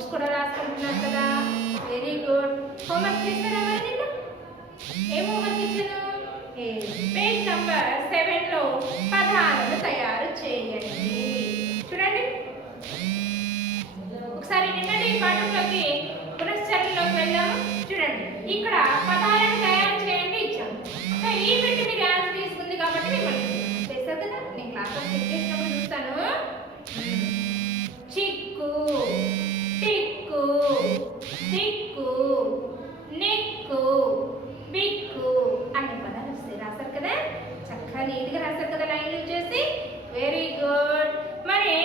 Notes కూడా రాసుకుంటున్నారు కదా, very good. Homework చేస్తారా మరి నిన్న? ఏం హోంవర్క్ ఇచ్చాను? పేజ్ నంబర్ 7లో పదాలను తయారు చేయండి. చూడండి ఒకసారి నిన్నటి పాఠంలోకి పునశ్చరణలోకి వెళ్దాము. చూడండి ఇక్కడ పదాలను తయారు చేయండి ఇచ్చాము. ఈ పెట్టి మీరు ఆన్సర్ తీసుకుంది కాబట్టి మిమ్మల్ని చేస్తారు కదా, నేను క్లాస్లో చెక్ చేసినప్పుడు చూస్తాను. చిక్కు, టిక్కు, దిక్కు, నిక్కు, బిక్కు అనే పదాలు వస్తాయి. రాస్తారు కదా, చక్కగా నీట్గా రాస్తారు కదా లైన్లు చేసి. Very good. మరి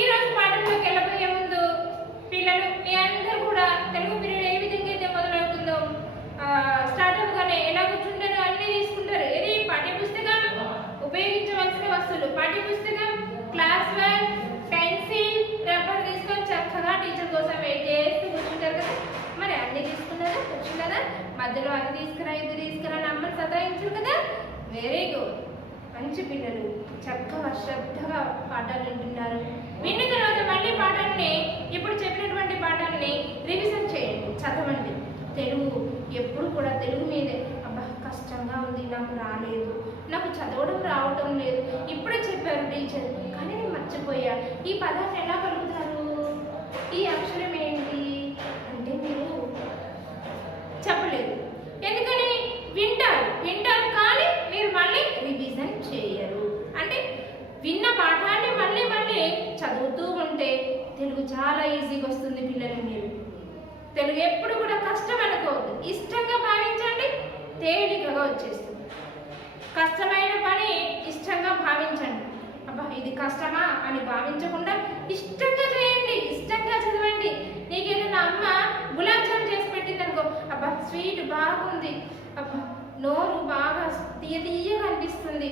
ఈరోజు పాఠంలోకి వెళ్ళబోయే ముందు పిల్లలు మీ అందరూ కూడా తెలుగు పీరియడ్ ఏ విధంగా అయితే మొదలవుతుందో స్టార్ట్ అవ్వగానే ఎలా కూర్చుంటారో అన్నీ తీసుకుంటారు. ఇది పాఠ్యపుస్తకం, ఉపయోగించవలసిన వస్తువులు, పాఠ్యపుస్తకం, క్లాస్ వర్క్, పెన్సిల్, రబ్బర్ తీసుకొని చక్కగా టీచర్ కోసం వెయిట్ చేస్తూ కూర్చుంటారు కదా. మరి అన్నీ తీసుకున్నారా? కూర్చున్నారా? మధ్యలో అది తీసుకురా ఇది తీసుకురా అమ్మని సతాయించారు కదా. Very good. మంచి పిల్లలు చక్కగా శ్రద్ధగా పాఠాలు వింటున్నారు. విన్న తర్వాత మళ్ళీ పాఠాలని ఇప్పుడు చెప్పినటువంటి పాఠాలని రివిజన్ చేయండి, చదవండి. తెలుగు ఎప్పుడు కూడా తెలుగు మీదే అబ్బా కష్టంగా ఉంది, నాకు రాలేదు, నాకు చదవడం రావటం లేదు, ఇప్పుడే చెప్పారు టీచర్ కానీ నేను మర్చిపోయా, ఈ పదాన్ని ఎలా పలుకుతారు, ఈ అక్షరం ఏంటి అంటే మీరు చెప్పలేదు. ఎందుకని? వింటారు కానీ మీరు మళ్ళీ రివిజన్ చేయరు. అంటే విన్న పాఠాన్ని మళ్ళీ మళ్ళీ చదువుతూ ఉంటే తెలుగు చాలా ఈజీగా వస్తుంది. పిల్లలు మీరు తెలుగు ఎప్పుడు కూడా కష్టం అనుకోవద్దు, ఇష్టంగా భావించండి, తేలికగా వచ్చేస్తుంది. కష్టమైన పని ఇష్టంగా భావించండి. అబ్బా ఇది కష్టమా అని భావించకుండా ఇష్టంగా చేయండి, ఇష్టంగా చదవండి. నీకు ఏదైనా అమ్మ గులాబ్ జామ్ చేసి పెట్టింది అనుకో, అబ్బా స్వీట్ బాగుంది, అబ్బా నోరు బాగా తీయగా అనిపిస్తుంది,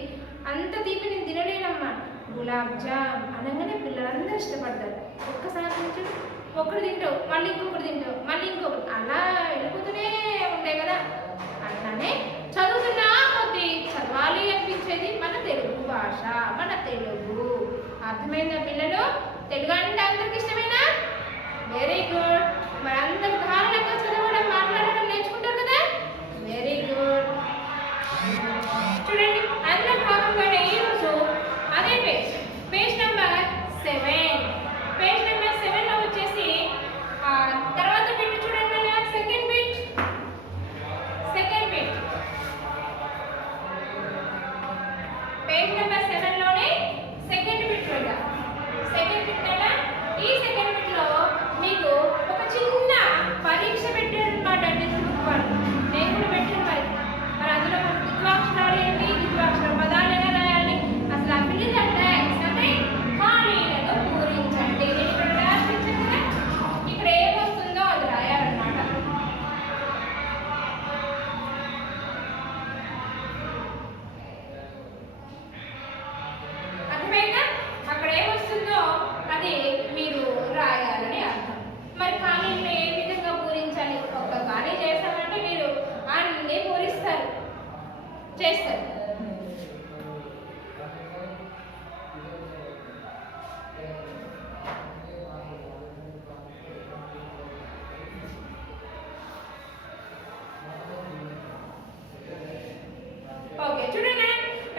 అంత తీపి నేను తినలేనమ్మా, గులాబ్ జామ్ అనగానే పిల్లలందరూ ఇష్టపడతారు. ఒక్కసారి నుంచి ఒకటి తింటావు, మళ్ళీ ఇంకొకటి తింటావు, మళ్ళీ ఇంకొకటి, అలా వెళ్ళిపోతూనే ఉంటాయి కదా. అట్లానే చదువుతున్నా కొద్ది చదవాలి అనిపించేది మన తెలుగు భాష, మన తెలుగు. అర్థమైందా పిల్లలు? తెలుగు అంటే అందరికి ఇష్టమేనా? Very good. మరి అందరు ధారణంగా చదవడం మాట్లాడడం నేర్చుకుంటారు కదా. Very good. చూడండి అందులో భాగంగానే ఈరోజు అదే పేజ్ నెంబర్ 7. పేజ్ నెంబర్ 7లో వచ్చేసి తర్వాత బిట్ చూడండి, సెకండ్ బిట్ పేజ్ నెంబర్ 7లోనే సెకండ్ బిట్ చూద్దాం. సెకండ్ బిట్ కదా. ఈ సెకండ్ బిట్లో మీకు ఒక చిన్న పరీక్ష పెట్టారు అన్నమాట. నేను కూడా పెట్టాను. మరి అందులో ద్విత్వాక్షరాలు ఏంటి, ద్విత్వాక్షర పదాలు ఎలా రాయాలి, అసలు అభివృద్ధి అంటే ఖాళీలను పూరించండి. నేను ఇక్కడ డాష్ ఇచ్చాను కదా, ఇక్కడ ఏమొస్తుందో అది రాయాలన్నమాట. అర్థమైందా? అక్కడ ఏమొస్తుందో అది మీరు రాయాలని అర్థం. మరి ఖాళీలను ఏ విధంగా పూరించాలి? ఒక్క ఖాళీ చేస్తామంటే మీరు అన్నీ పూరిస్తారు, చేస్తారు. ఓకే చూడండి,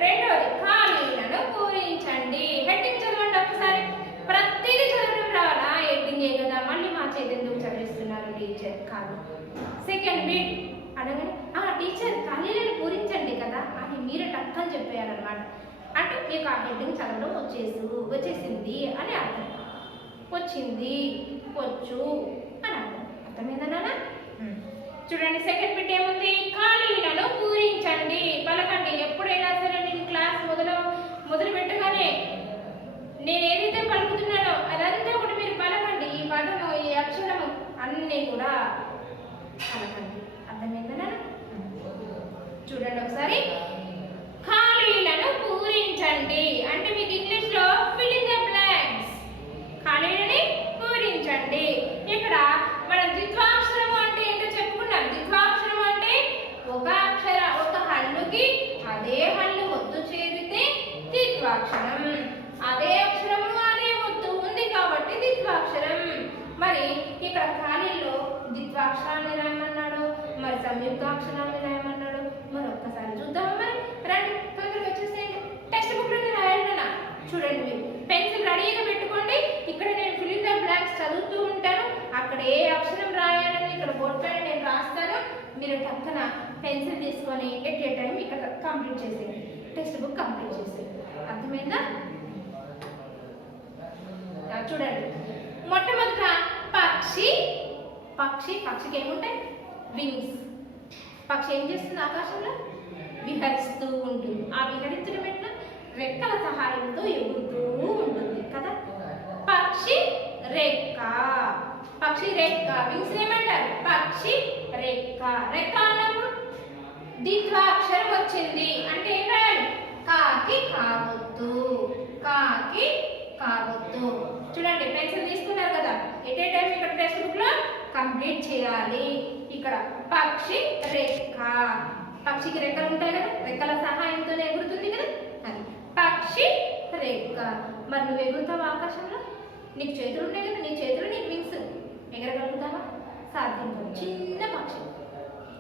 రెండోది ఖాళీలను పూరించండి. హెడ్డింగ్ చదవండి ఒకసారి. ప్రతిదీ చదవడం రావాలా? హెడ్డింగే కదా, మళ్ళీ మా చేతెందుకు చదివిస్తున్నారు టీచర్ కాదు. సెకండ్ బిట్ అనగానే టీచర్ ఖాళీలను పూరించండి కదా అని మీరు టక్కని చెప్పేయాలన్నమాట. అంటే మీకు ఆ హెడ్డింగ్ చదవడం వచ్చేసింది అని అర్థం. వచ్చింది, వచ్చు అని అర్థం. అర్థమైందన్నా? చూడండి సెకండ్ బిట్ ఏముంది? ఖాళీలను పూరించండి. పలకండి. ఎప్పుడైనా సరే నేను క్లాస్ మొదలు పెట్టగానే నేను ఏదైతే పలుకుతున్నానో అదంతా కూడా మీరు పలకండి. ఈ పదము, ఈ అక్షరము అన్నీ కూడా పలకండి. అర్థమైందన్నా? చూడండి ఒకసారి. ఖాళీలను పూరించండి అంటే మీకు ఇంగ్లీష్లో ఫిల్ ఇన్ ద బ్లాంక్స్. ఖాళీలని పూరించండి. ఇక్కడ మనం ద్విత్వాక్షరం అంటే ఏంటో చెప్పుకున్నాం. ద్విత్వాక్షరం అంటే ఒక హల్లుకి అదే హల్లు ఒత్తు చేరితే ద్విత్వాక్షరం. అదే అక్షరము అదే ఒత్తు ఉంది కాబట్టి ద్విత్వాక్షరం. సంయుక్తాక్షరాన్ని రాయమన్నాడు. మరొక్కసారి చూద్దామా? మరి రండి, తొందరగా వచ్చేసేయండి. టెక్స్ట్ బుక్ లోనే రాయాలన్నా చూడండి. మీరు పెన్సిల్ రెడీగా పెట్టుకోండి. ఇక్కడ నేను ఫిల్ ఇన్ ద బ్లాంక్స్ చదువుతూ ఉంటాను. అక్కడ ఏ అక్షరం రాయాలని ఇక్కడ బోర్డు పైన నేను రాస్తాను. మీరు పక్కన పెన్సిల్ తీసుకొని ఎట్ ఏ టైం ఇక్కడ కంప్లీట్ చేసేయండి. టెక్స్ట్ బుక్ కంప్లీట్ చేసేయండి. అర్థమైందా? చూడండి, మొట్టమొదట పక్షి. పక్షికి ఏముంటాయి? వింగ్స్. పక్షి ఏం చేస్తుంది? ఆకాశంలో విహరిస్తూ ఉంటుంది. ఆ విహరించడం ఎట్లా? రెక్కల సహాయంతో ఎగురుతూ ఉంటుంది కదా. పక్షి రెక్క. పక్షి రెక్క. వింగ్స్ ఏమంటారు? పక్షి రెక్క. రెక్క అన్నప్పుడు ద్విత్వాక్షరం వచ్చింది అంటే ఏం రాయాలి? కాకి కావద్దు. కాకి కావద్దు. చూడండి, పెన్సిల్ తీసుకున్నారు కదా, ఎట్ ఏ టైం ఇక్కడ టెక్స్ట్ బుక్ లో కంప్లీట్ చేయాలి. ఇక్కడ పక్షి రెక్క. పక్షికి రెక్కలు ఉంటాయి కదా, రెక్కల సహాయంతో ఎగురుతుంది కదా, అది పక్షి రెక్క. మరి నువ్వు ఎగురుతావా ఆకాశంలో? నీకు చేతులు ఉంటాయి కదా, నీ చేతులు నీకు వింగ్స్. ఎగరగలుగుతావా? సాధ్యం కాదు. చిన్న పక్షి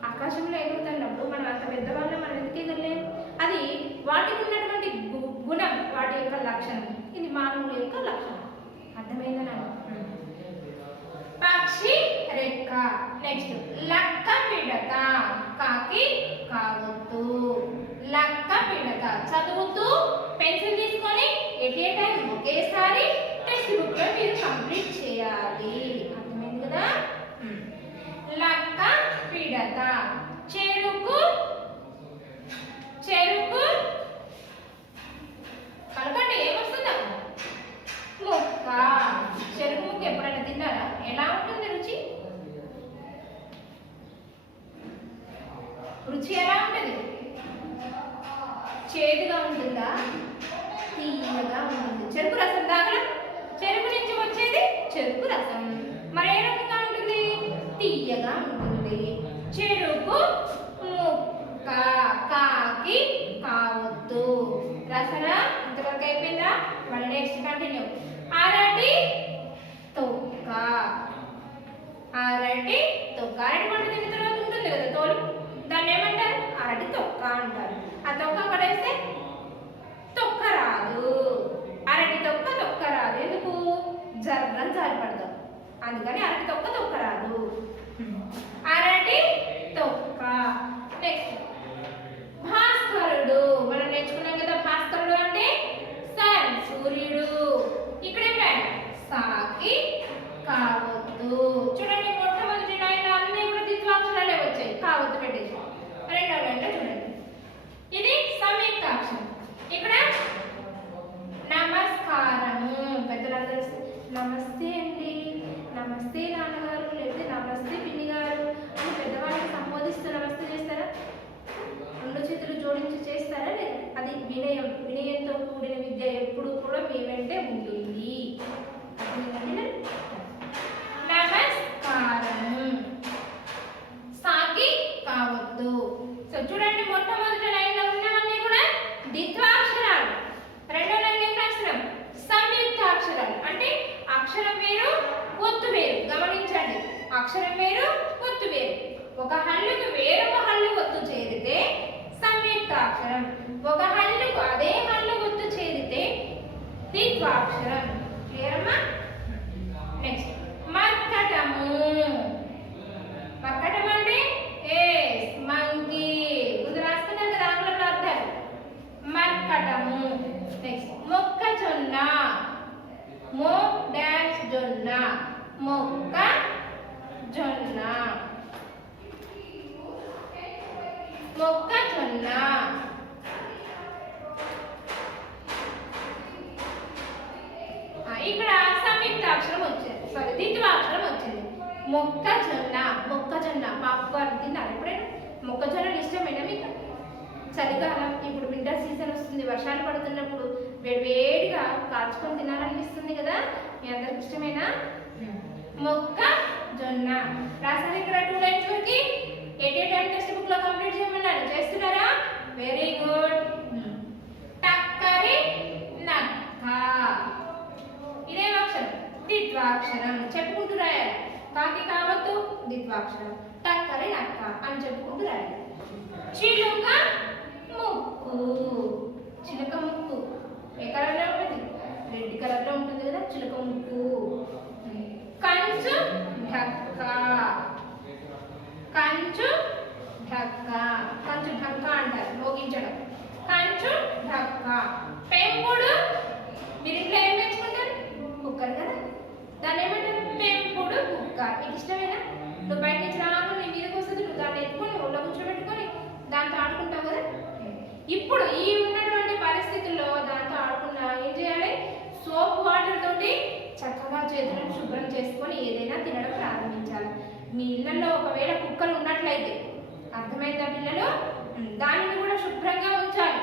ఆకాశంలో ఎగురుతున్నప్పుడు మనం అంత పెద్దవాళ్ళం, మనం ఎందుకు ఎగరలేము? అది వాటికి ఉన్నటువంటి గుణం, వాటి యొక్క లక్షణం. ఇది మానవుల యొక్క లక్షణం. అర్థమైందా? పక్షి రెక్క. నెక్స్ట్ లక్క పిడత. కాకి కావద్దు. లక్క పిడత. చదువుతూ పెన్సిల్ తీసుకొని ఎట్ ఏ టైం ఒకేసారి టెక్స్ట్ బుక్ లో మీరు కంప్లీట్ చేయాలి. అర్థమైంది కదా? లక్క పిడత. చెరుకు. కలపండి, ఏమొస్తుందా? ముక్క. చెరుకు ముక్క ఎప్పుడైనా తిన్నారా? ఎలా ఉంటుంది రుచి? రుచి ఎలా ఉంటుంది? చేదుగా ఉంటుందా? తీయగా ఉంటుంది. చెరుకు రసం తాగడం, చెరుకు నుంచి వచ్చేది చెరుకు రసం. మరి ఏ రకంగా ఉంటుంది? తీయగా ఉంటుంది. చెరుకు ముక్క. కాకి కావద్దు. రాసారా? ఇంతవరకు అయిపోయిందా? మళ్ళీ నెక్స్ట్ కంటిన్యూ. అరటి తొక్క. అరటి తొక్క. అరటి పండు తిన్న తర్వాత ఉంటుంది కదా తోలు, దాన్ని ఏమంటారు? అరటి తొక్క అంటారు. ఆ తొక్క అక్కడ వేస్తే తొక్క రాదు. అరటి తొక్క తొక్క రాదు. ఎందుకు? జర్రం జారిపడతాం, అందుకని అరటి తొక్క తొక్క రాదు. అరటి తొక్క. నెక్స్ట్ భాస్కరుడు. మనం నేర్చుకున్నాం కదా, భాస్కరుడు అంటే సన్, సూర్యుడు. ఇక్కడే సాకి కావద్దు. చూడండి, మొట్టమొదటి లైన్ అన్నీ కూడా ద్విత్వాక్షరాలే వచ్చాయి. కావద్దు పెట్టేసి. రెండవ లైన్లో చూడండి, ఇది సంయుక్తాక్షరం. ఇక్కడ నమస్కారము. పెద్దలందరూ నమస్తే అండి, నమస్తే నాన్నగారు, లేకపోతే నమస్తే పిన్ని గారు అని పెద్దవాళ్ళని సంబోధిస్తూ నమస్తే చేస్తారా? రెండు చేతులు జోడించి చేస్తారా? లేదా? అది వినయం. వినయంతో కూడిన విద్య ఎప్పుడు కూడా మీ వెంటే ఉంటుంది. నమస్కారము. సాకి కావద్దు. సో చూడండి, మొట్టమొదటి లైన్లో ఉన్నవన్నీ కూడా ద్విత్వాక్షరాలు. రెండో లైన్ ఏం అక్షరం? సంయుక్తాక్షరాలు. అంటే అక్షరం వేరు, ఒత్తు వేరు. గమనించండి, అక్షరం వేరు, ఒత్తు వేరు. ఒక హల్లుకు వేరొక హల్లు ఒత్తు చేరితే సంయుక్తాక్షరం. ఒక హల్లుకు అదే హల్లు ఒత్తు చేరితే ద్విత్వాక్షరం. క్లియర్ అమ్మా? నెక్స్ట్ మర్కటము. మర్కటం అంటే మంకీ. ముందు రాసుకున్నారు కదా ఆంగ్లంలో అర్థాలు. మర్కటము. నెక్స్ట్ మొక్కజొన్న. మో డాష్ జొన్న. మొక్క జొన్న. మొక్కజొన్న. ఇక్కడ సంయుక్తాక్షరం వచ్చింది, సారీ ద్విత్వాక్షరం వచ్చింది. మొక్కజొన్న. మొక్కజొన్న పాప్కార్న్ తిన్నారు ఎప్పుడైనా? మొక్కజొన్నలు ఇష్టమేనా మీకు? చలికాలం, ఇప్పుడు వింటర్ సీజన్ వస్తుంది, వర్షాలు పడుతున్నప్పుడు వేడివేడిగా కాల్చుకొని తినాలనిపిస్తుంది కదా. మీ అందరికి ఇష్టమేనా? మొక్కజొన్న. రాసారు ఇక్కడ 2 లైన్స్ వరకు. At a time text book లో కంప్లీట్ చేయమన్నారు. చేస్తున్నారా? Very good. టక్కరి నక్క. ఇదేం అక్షరం? ద్విత్వాక్షరం. చెప్పుకుంటూ రాయాలి. కాకి కావద్దు, ద్విత్వాక్షరం. టక్కరి టక్కరి నక్క అని చెప్పుకుంటూ రాయాలి. చిలుక ముక్కు, చిలుక ముక్కు ఏ కలర్లో ఉంటుంది? రెడ్ కలర్లో ఉంటుంది కదా చిలుక ముక్కు. కంచు ఢక్క, కంచు ఢక్క, కంచు ఢక్క అంటారు మోగించడం. కంచు ఢక్క. పెంపుడు, మీరు ఇంట్లో ఏం పెంచుకుంటారు? కుక్కర్ కదా, దాన్ని ఏమంటారు? పెంపుడు కుక్క. నీకు ఇష్టమేనా? నువ్వు బయట నుంచి రాకుండా నీ మీదకి వస్తుంది, నువ్వు దాన్ని ఎత్తుకొని ఒళ్ళో కూర్చోబెట్టుకొని దాంతో ఆడుకుంటావు కదా. ఇప్పుడు ఈ ఉన్నటువంటి పరిస్థితుల్లో దాంతో ఆడుకున్నా ఏం చేయాలి? సోప్ వాటర్ తోటి చక్కగా చేతులను శుభ్రం చేసుకొని ఏదైనా తినడం ప్రారంభించాలి. మీ ఇళ్లలో ఒకవేళ కుక్కలు ఉన్నట్లయితే, అర్థమైందా పిల్లలు? దానిని కూడా శుభ్రంగా ఉంచాలి.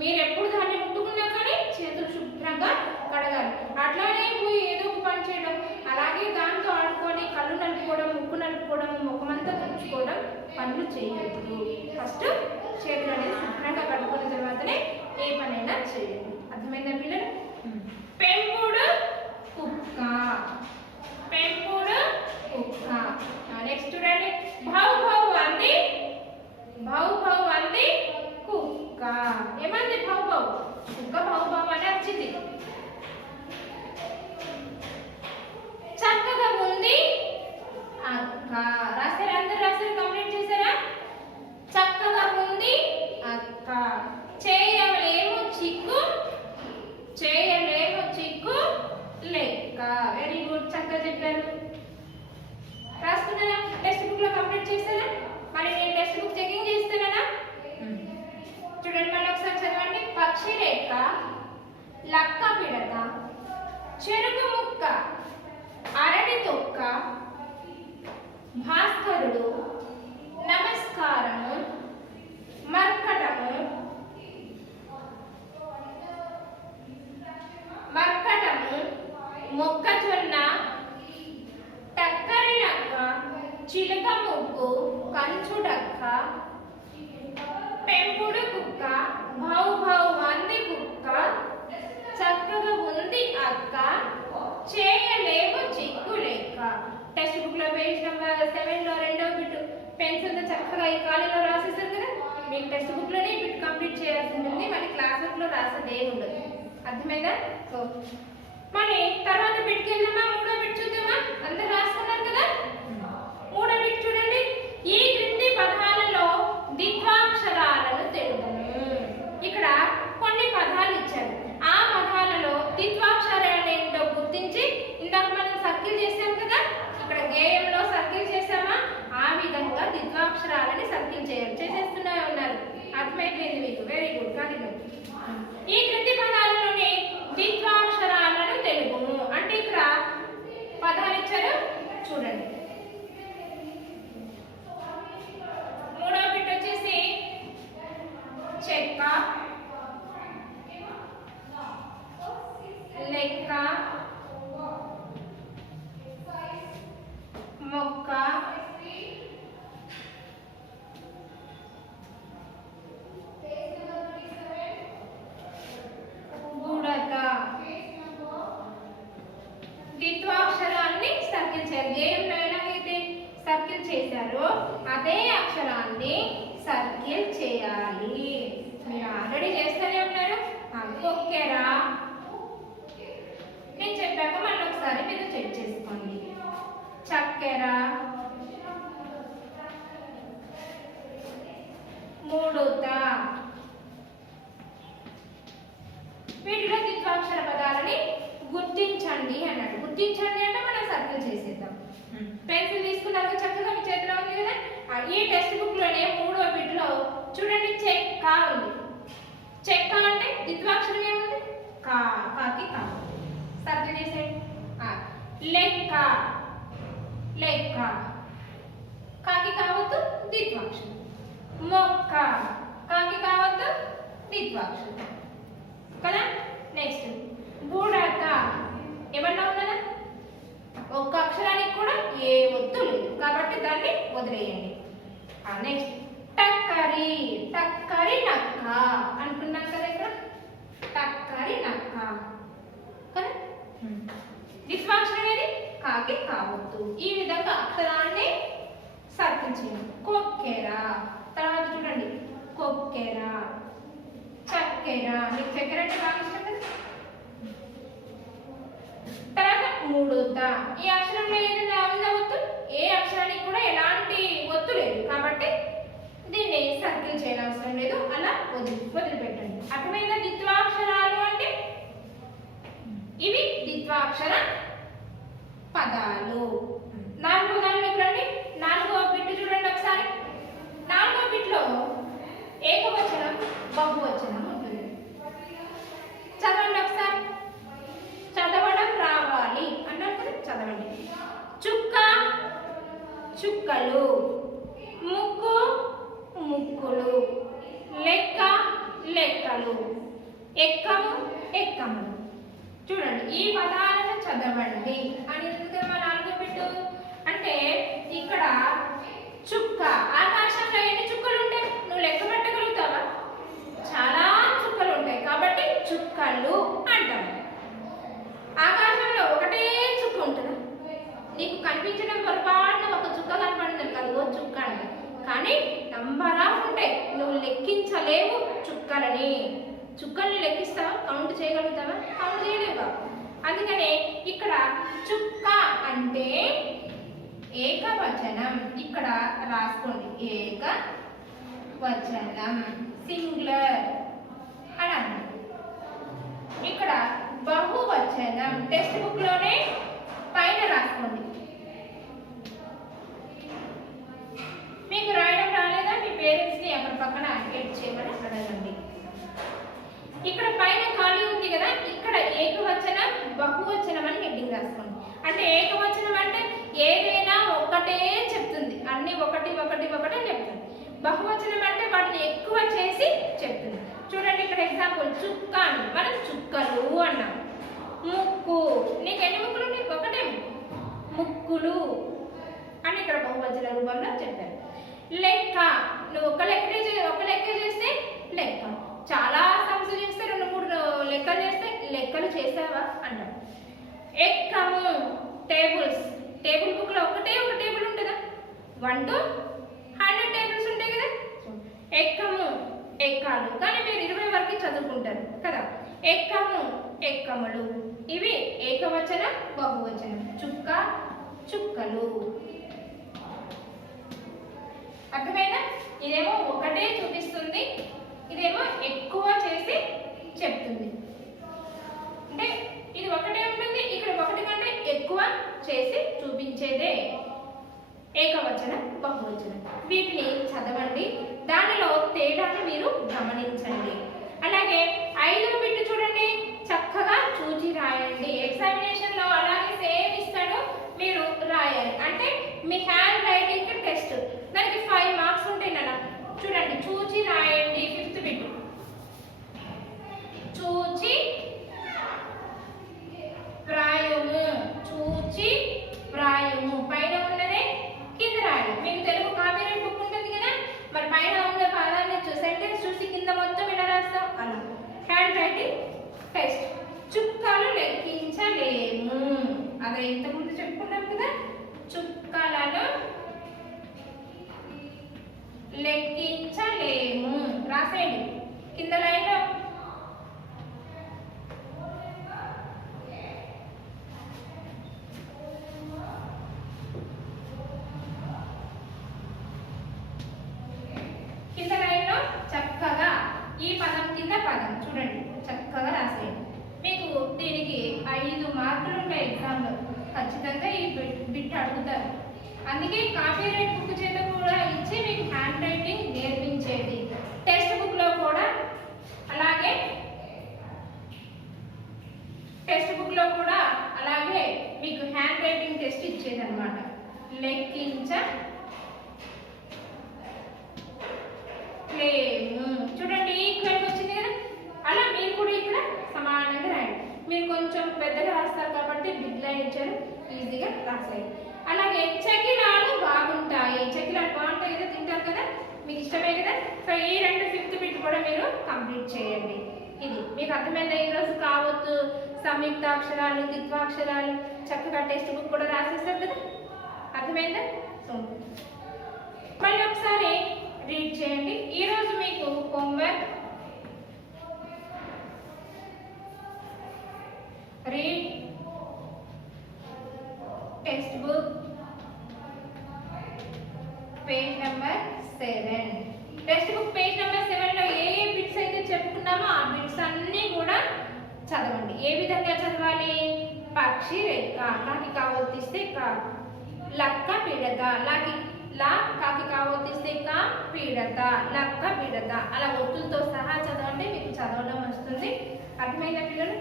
మీరు ఎప్పుడు దాన్ని ముట్టుకున్నా కానీ చేతులు శుభ్రంగా కడగాలి. అట్లానే పోయి ఏదో ఒక పని చేయడం, అలాగే దాంతో ఆడుకొని కళ్ళు నలుపుకోవడం, ముక్కు నలుపుకోవడం, ముఖమంతా తుడుచుకోవడం పనులు చేయొద్దు. ఫస్ట్ చేతులు అనేది శుభ్రంగా కడుక్కున్న తర్వాతనే ఏ పనైనా చేయండి. అర్థమైందా పిల్లలు? పెంపుడు కుక్క, పెంపుడు కుక్క. నెక్స్ట్ చూడండి, భౌ భౌ అంది, భౌ భౌ అంది కుక్క. ఏమంది? భౌ భౌ, కుక్క భౌ భౌ అని వచ్చింది. చక్కగా ఉంది అక్క. రాశారా? అందరు రాశారు? కంప్లీట్ చేశారా? చక్కగా ఉంది అక్క. చేయలేము చిక్కు, చేయలేము చిక్కు లెక్క. వెరీ గుడ్, చక్కగా చెప్పారు. రాసుకున్నారా? టెక్స్ట్ బుక్ లో కంప్లీట్ చేస్తారా? మరి నేను టెక్స్ట్ బుక్ చెకింగ్ చేస్తానా? చూడండి, మళ్ళీ ఒకసారి చదవండి. పక్షి రేఖ, లక్క పిడత, చెరుకు ముక్క, అరటి తొక్క, భాస్కరుడు, నమస్కారము, మర్కటము, మర్కటము, మొక్కజొన్న, టక్కరి నక్క, చిలుక ముక్కు, కంచు డక్క, పెంపుడు కుక్క, భౌ భౌ అంది కుక్క, చక్కగా ఉంది అక్క, చేయలేము చిక్కు లెక్క. టెక్స్ట్ బుక్ లో పేజ్ నెంబర్ 7 లో రెండో బిట్ పెన్సిల్ తో చక్కగా ఈ ఖాళీలో రాసేసారు కదా. మీకు టెక్స్ట్ బుక్ లోనే బిట్ కంప్లీట్ చేయాల్సి ఉంటుంది, మరి క్లాస్ బుక్ లో రాసేది ఏమి ఉండదు. అర్థమైందా? సో మరి తర్వాత బిట్కి వెళ్దామా? మూడో బిట్ చూద్దామా? అందరు రాసుకున్నారు కదా. మూడో బిట్ చూడండి. ఈ క్రింది పదాలలో ద్విత్వాక్షరాలను తెలుపును. ఇక్కడ కొన్ని పదాలు ఇచ్చారు. ఆ పదాలలో ద్విత్వాక్షరాలు ఏంటో గుర్తించి, ఇందాక మనం సర్కిల్ చేసాం కదా, ఇక్కడ గేయంలో సర్కిల్ చేసామా, ఆ విధంగా ద్విత్వాక్షరాలని సర్కిల్ చేయాలి. చేసేస్తూనే ఉన్నారు. అర్థమైపోయింది మీకు? Very good, continue. ఈ క్రింది పదాలలోని ద్విత్వాక్షరాలను తెలుపును అంటే ఇక్కడ పదాలు ఇచ్చారు చూడండి. మూడో బిట్ వచ్చేసి చెక్క, లెక్క, మొక్క, బుడత. ద్విత్వాక్షరాన్ని సర్కిల్ చేయాలి. గేమ్లో ఎలాగైతే సర్కిల్ చేశారో అదే అక్షరాన్ని సర్కిల్ చేయాలి. మీరు ఆల్రెడీ చేస్తూనే ఉన్నారు. కొక్కెరా నేను చెప్పాక మళ్ళీ ఒకసారి మీరు చెక్ చేసుకోండి. చక్కెర, మూడుత. వీటిలో ద్విత్వాక్షర పదాలని గుర్తించండి అన్నాడు. గుర్తించండి అంటే మనం సర్కిల్ చేసేద్దాం. పెన్సిల్ తీసుకున్నారు చక్కగా మీ చేతిలో ఉంది కదా. ఈ టెక్స్ట్ బుక్ లోనే మూడో బిట్ లో చూడండి చెక్క ఉంది. చెక్క అంటే ద్విత్వాక్షరం ఏముంది? కా, కాకి కా. సర్కిల్ చేసేయండి. లెక్క, లెక్క, కాకి కావద్దు ద్విత్వాక్షరం. మొక్క, కాకి కావద్దు ద్విత్వాక్షరం కదా. నెక్స్ట్ బుడత, ఏమన్నా ఉన్నదా? ఒక్క అక్షరానికి కూడా ఏ ఒత్తు లేదు కాబట్టి దాన్ని వదిలేయండి. నెక్స్ట్ టక్కరి, టక్కరి నక్క అనుకున్నాం కదా. ఇక్కడ టక్కరి నక్క కదా. ద్విత్వాక్షరం అనేది కాకి కావద్దు. ఈ విధంగా అక్షరాన్ని సర్కిల్ చేయండి. కొక్కెర. తర్వాత చూడండి, కొక్కెర, చక్కెర. మీకు చక్కెర అంటే బాగా ఇష్టం కదా. తర్వాత ముడత. ఈ అక్షరంలో ఏదైనా ఉందా ఒత్తు? ఏ అక్షరానికి కూడా ఎలాంటి ఒత్తు లేదు కాబట్టి దీన్ని సర్కిల్ చేయడం అవసరం లేదు, అలా వదిలిపెట్టండి. అర్థమైందా? ద్విత్వాక్షరాలు అంటే ఇవి ద్విత్వాక్షర పదాలు. 4వ దానిలోకి రండి. 4వ బిట్ చూడండి ఒకసారి. 4వ బిట్లో ఏకవచనం బహువచనం ఉంటుంది. చదవండి ఒకసారి. చదవడం రావాలి అన్నారు కదా, చదవండి. చుక్క చుక్కలు, ముక్కు ముక్కులు, లెక్క లెక్కలు, ఎక్కము ఎక్కములు. చూడండి, ఈ పదాలను చదవండి అని ఎందుకంటే మన 4వ బిట్టు అంటే ఇక్కడ చుక్క. ఆకాశంలో ఎన్ని చుక్కలు ఉంటాయి? నువ్వు లెక్క పెట్టగలుగుతావా? చాలా చుక్కలు ఉంటాయి కాబట్టి చుక్కలు అంటాం. ఆకాశంలో ఒకటే చుక్క ఉంటుందా? నీకు కనిపించడం పొరపాటున ఒక చుక్క కనపడింది కదా, చుక్క అంట. కానీ నంబర్ ఆఫ్ ఉంటాయి, నువ్వు లెక్కించలేవు చుక్కలని. చుక్కల్ని లెక్కిస్తావా? కౌంట్ చేయగలుగుతావా? కౌంట్ చేయలేవుగా. అందుకనే ఇక్కడ చుక్క అంటే ఏకవచనం. ఇక్కడ రాసుకోండి, ఏకవచనం, సింగులర్ అని అన్నాడు. ఇక్కడ బహువచనం. టెక్స్ట్ బుక్ లోనే పైన రాసుకోండి. మీకు రాయడం రాలేదా? మీ పేరెంట్స్ ని అక్కడ పక్కన ఎడ్ చేయమని అడగండి. ఇక్కడ పైన ఖాళీ ఉంది కదా, ఇక్కడ ఏకవచనం బహువచనం అని హెడ్డింగ్ రాసుకోండి. అంటే ఏకవచనం అంటే ఏదైనా ఒకటే చెప్తుంది, అన్ని ఒకటి ఒకటి ఒకటే చెప్తుంది. బహువచనం అంటే వాటిని ఎక్కువ చేసి చెప్తుంది. చూడండి, ఇక్కడ ఎగ్జాంపుల్ చుక్క అని మనం చుక్కలు అన్నాం. ముక్కు, నీకు ఎన్ని ముక్కులు ఉన్నాయి? ఒకటే ముక్కులు అని ఇక్కడ బహువచన రూపంలో చెప్పారు. లెక్క, నువ్వు ఒక లెక్క చేస్తే లెక్క. చాలా సంస్థలు చేస్తే 2-3 లెక్కలు చేస్తే లెక్కలు చేసావా అంటాం. ఎక్కము, టేబుల్స్. టేబుల్ బుక్ లో ఒకటే ఒక టేబుల్ ఉంటుందా? 1 to 100 టేబుల్స్ ఉంటాయి కదా. ఎక్కము ఎక్కాలు, కానీ మీరు 20 వరకు చదువుకుంటారు కదా. ఎక్కము ఎక్కములు. ఇవి ఏకవచనం బహువచనం. చుక్క చుక్కలు. అర్థమైనా? ఇదేమో ఒకటే చూపిస్తుంది, ఇదేమో ఎక్కువ చేసి చెప్తుంది. అంటే ఇది ఒకటే ఉంటుంది, ఇక్కడ ఒకటి కంటే ఎక్కువ చేసి చూపించేదే ఏకవచనం బహువచనం. వీటిని చదవండి, దానిలో తేడాను మీరు గమనించండి. అలాగే 5వ బిట్ చూడండి, చక్కగా చూచి రాయండి. ఎగ్జామినేషన్ లో అలాగే సేమ్ ఇస్తాడు, మీరు రాయాలి. అంటే మీ హ్యాండ్ రైటింగ్ టెస్ట్, దానికి 5 మార్క్స్ ఉంటాయి నాన్న. చూడండి, చూచి రాయండి. 5th బిట్ చూచి వ్రాయము. చూచి వ్రాయము, పైన ఉన్నదే కింద రాయాలి. మీకు తెలుగు కాపీరైట్ బుక్ ఉంటుంది కదా, మరి పైన ఉన్న పదాన్ని సెంటెన్స్ చూసి కింద మొత్తం ఇలా రాస్తాం. అలా హ్యాండ్ రైటింగ్ టెస్ట్. చుక్కలు లెక్కించలేము, అదే ఇంతకుముందు చెప్పుకున్నాం కదా. చుక్కలను లెక్కించలేము రాసేయండి కింద లైన్లో. కింద లైన్లో చక్కగా ఈ పదం కింద పదం చూడండి, చక్కగా రాసేయండి. మీకు దీనికి 5 మార్కులు ఉంటాయి ఎగ్జామ్లో, ఖచ్చితంగా ఈ బిట్ అడుగుతారు. అందుకే కాపీరైట్ బుక్ చేత కూడా ఇచ్చి మీకు హ్యాండ్ రైటింగ్ నేర్పించేది. టెక్స్ట్ బుక్ లో కూడా అలాగే మీకు హ్యాండ్ రైటింగ్ టెస్ట్ ఇచ్చేది అనమాట. లెక్కించలేము. చూడండి, ఈక్వల్ వచ్చింది కదా, అలా మీరు కూడా ఇక్కడ సమానంగా రాయండి. మీరు కొంచెం పెద్దగా రాస్తారు కాబట్టి బిగ్ లైన్ ఇచ్చారు, ఈజీగా రాసేయండి. అలాగే చకిలాలు బాగుంటాయి. చకిలాలు బాగుంటాయి కదా, తింటారు కదా, మీకు ఇష్టమే కదా. సో ఈ 2 5th బిట్ కూడా మీరు కంప్లీట్ చేయండి. ఇది మీకు అర్థమైందా? ఈరోజు కావద్దు సంయుక్త అక్షరాలు, ద్విత్వాక్షరాలు చక్కగా టెక్స్ట్ బుక్ కూడా రాసేస్తారు కదా. అర్థమైందా? So text book page number 7. Text book page number 7లో ఏ ఏ బిట్స్ అయితే చెప్పుకున్నామో ఆ బిట్స్ అన్నీ కూడా చదవండి. ఏ విధంగా చదవాలి? పక్షి రెక్క, కాకి కావొత్తిస్తే కా, లక్క పీడత, లా కాకి కావొత్తిస్తే కా పీడత, లక్క పీడత. అలా ఒత్తులతో సహా చదవండి, మీకు చదవడం వస్తుంది. అర్థమైన పిల్లలు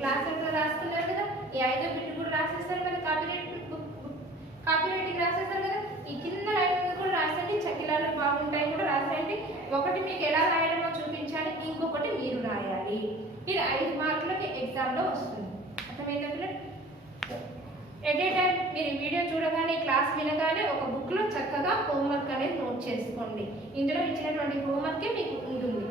క్లాస్ రాస్తున్నారు కదా, ఈ 5వ బిట్ కూడా రాసేస్తారు కదా, కాపీ రైటింగ్ రాసేస్తారు కదా, ఈ కింద రైటింగ్ కూడా రాసండి. చకిలాలు బాగుంటాయి కూడా రాసేయండి. ఒకటి మీకు ఎలా రాయడమో చూపించాలి, ఇంకొకటి మీరు రాయాలి. ఇది 5 మార్కులకి ఎగ్జామ్లో వస్తుంది. అర్థమైందా పిల్లలు? ఎట్ ఏ టైం మీరు వీడియో చూడగానే, క్లాస్ వినగానే ఒక బుక్లో చక్కగా హోంవర్క్ అనేది నోట్ చేసుకోండి. ఇందులో ఇచ్చినటువంటి హోంవర్కే మీకు ఉంటుంది.